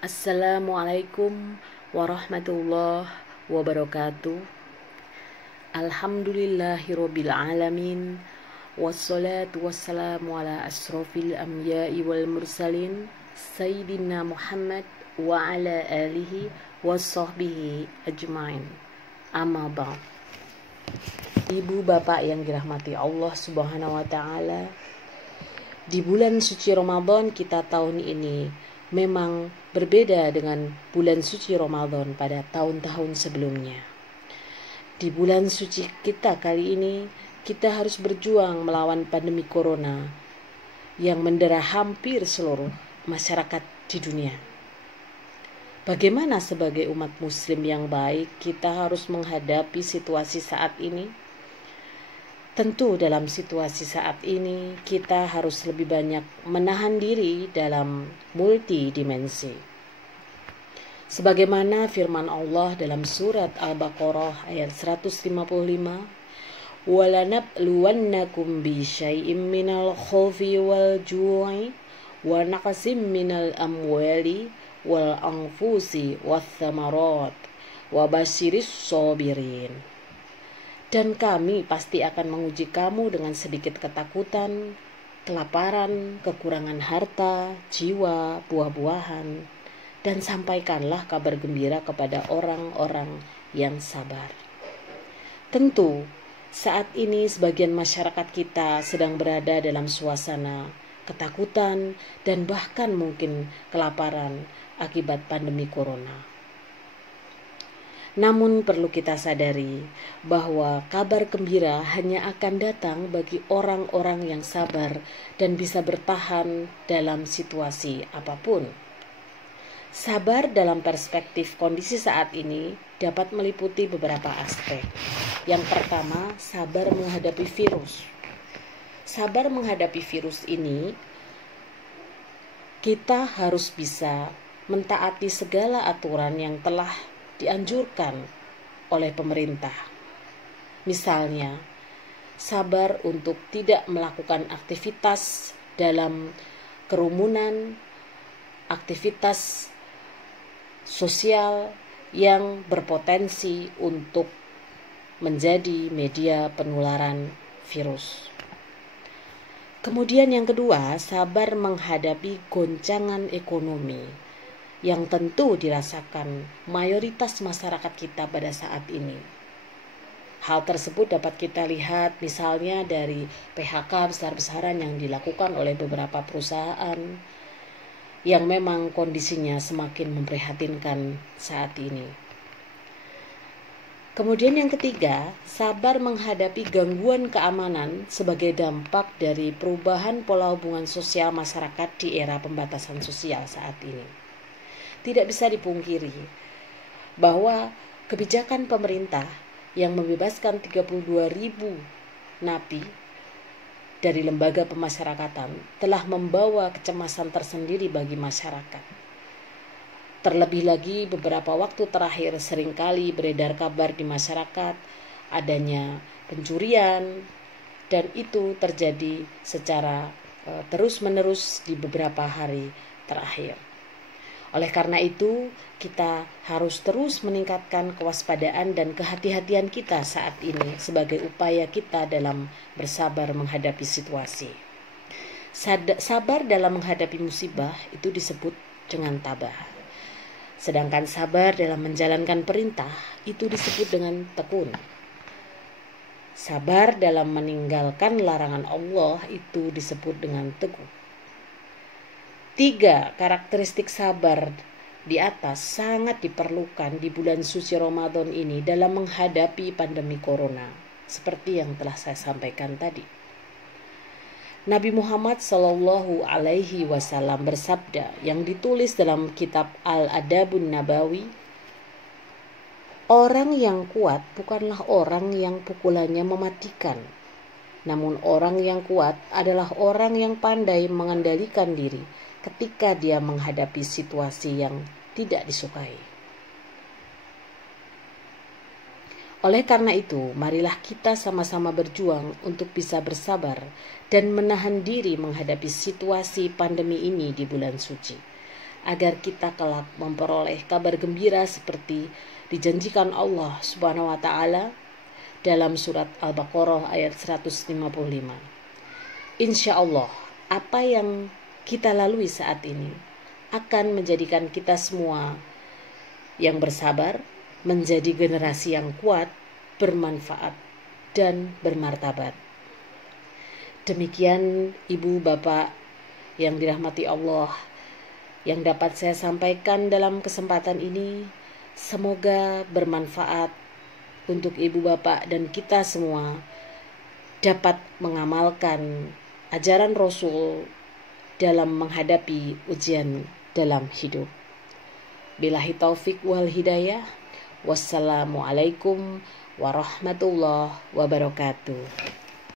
Assalamualaikum warahmatullahi wabarakatuh. Alhamdulillahirabbil alamin. Wassalatu wassalamu ala asrofil anbiya'i wal mursalin Sayyidina Muhammad wa ala alihi wa sahbihi ajmain. Amma ba'd. Ibu bapak yang dirahmati Allah subhanahu wa ta'ala, di bulan suci Ramadan kita tahun ini memang berbeda dengan bulan suci Ramadan pada tahun-tahun sebelumnya. Di bulan suci kita kali ini, kita harus berjuang melawan pandemi corona yang mendera hampir seluruh masyarakat di dunia. Bagaimana sebagai umat muslim yang baik kita harus menghadapi situasi saat ini? Tentu dalam situasi saat ini kita harus lebih banyak menahan diri dalam multidimensi. Sebagaimana firman Allah dalam surat Al-Baqarah ayat 155, وَلَنَبْلُوَنَّكُمْ بِشَيْءٍ مِّنَ الْخَوْفِ وَالْجُوعِ وَنَقْصٍ مِّنَ الْأَمْوَالِ وَالْأَنفُسِ وَالثَّمَرَاتِ وَبَشِّرِ الصَّابِرِينَ. Dan kami pasti akan menguji kamu dengan sedikit ketakutan, kelaparan, kekurangan harta, jiwa, buah-buahan, dan sampaikanlah kabar gembira kepada orang-orang yang sabar. Tentu, saat ini sebagian masyarakat kita sedang berada dalam suasana ketakutan dan bahkan mungkin kelaparan akibat pandemi corona. Namun perlu kita sadari bahwa kabar gembira hanya akan datang bagi orang-orang yang sabar dan bisa bertahan dalam situasi apapun. Sabar dalam perspektif kondisi saat ini dapat meliputi beberapa aspek. Yang pertama, sabar menghadapi virus. Sabar menghadapi virus ini, kita harus bisa mentaati segala aturan yang telah dianjurkan oleh pemerintah. Misalnya, sabar untuk tidak melakukan aktivitas dalam kerumunan, aktivitas sosial yang berpotensi untuk menjadi media penularan virus. Kemudian yang kedua, sabar menghadapi goncangan ekonomi yang tentu dirasakan mayoritas masyarakat kita pada saat ini. Hal tersebut dapat kita lihat misalnya dari PHK besar-besaran yang dilakukan oleh beberapa perusahaan yang memang kondisinya semakin memprihatinkan saat ini. Kemudian yang ketiga, sabar menghadapi gangguan keamanan sebagai dampak dari perubahan pola hubungan sosial masyarakat di era pembatasan sosial saat ini. Tidak bisa dipungkiri bahwa kebijakan pemerintah yang membebaskan 32.000 napi dari lembaga pemasyarakatan telah membawa kecemasan tersendiri bagi masyarakat. Terlebih lagi beberapa waktu terakhir seringkali beredar kabar di masyarakat adanya pencurian, dan itu terjadi secara terus-menerus di beberapa hari terakhir. Oleh karena itu, kita harus terus meningkatkan kewaspadaan dan kehati-hatian kita saat ini sebagai upaya kita dalam bersabar menghadapi situasi. Sabar dalam menghadapi musibah itu disebut dengan tabah. Sedangkan sabar dalam menjalankan perintah itu disebut dengan tekun. Sabar dalam meninggalkan larangan Allah itu disebut dengan teguh. 3 karakteristik sabar di atas sangat diperlukan di bulan suci Ramadan ini dalam menghadapi pandemi corona, seperti yang telah saya sampaikan tadi. Nabi Muhammad SAW bersabda yang ditulis dalam kitab Al-Adabun Nabawi, orang yang kuat bukanlah orang yang pukulannya mematikan, namun orang yang kuat adalah orang yang pandai mengendalikan diri ketika dia menghadapi situasi yang tidak disukai. Oleh karena itu, marilah kita sama-sama berjuang untuk bisa bersabar dan menahan diri menghadapi situasi pandemi ini di bulan suci. agar kita kelak memperoleh kabar gembira seperti dijanjikan Allah Subhanahu wa taala dalam surat Al-Baqarah ayat 155. Insya Allah, apa yang kita lalui saat ini akan menjadikan kita semua yang bersabar menjadi generasi yang kuat, bermanfaat, dan bermartabat. Demikian Ibu Bapak yang dirahmati Allah yang dapat saya sampaikan dalam kesempatan ini. Semoga bermanfaat untuk Ibu Bapak dan kita semua dapat mengamalkan ajaran Rasul dalam menghadapi ujian dalam hidup. Billahi taufik wal hidayah. Wassalamualaikum warahmatullahi wabarakatuh.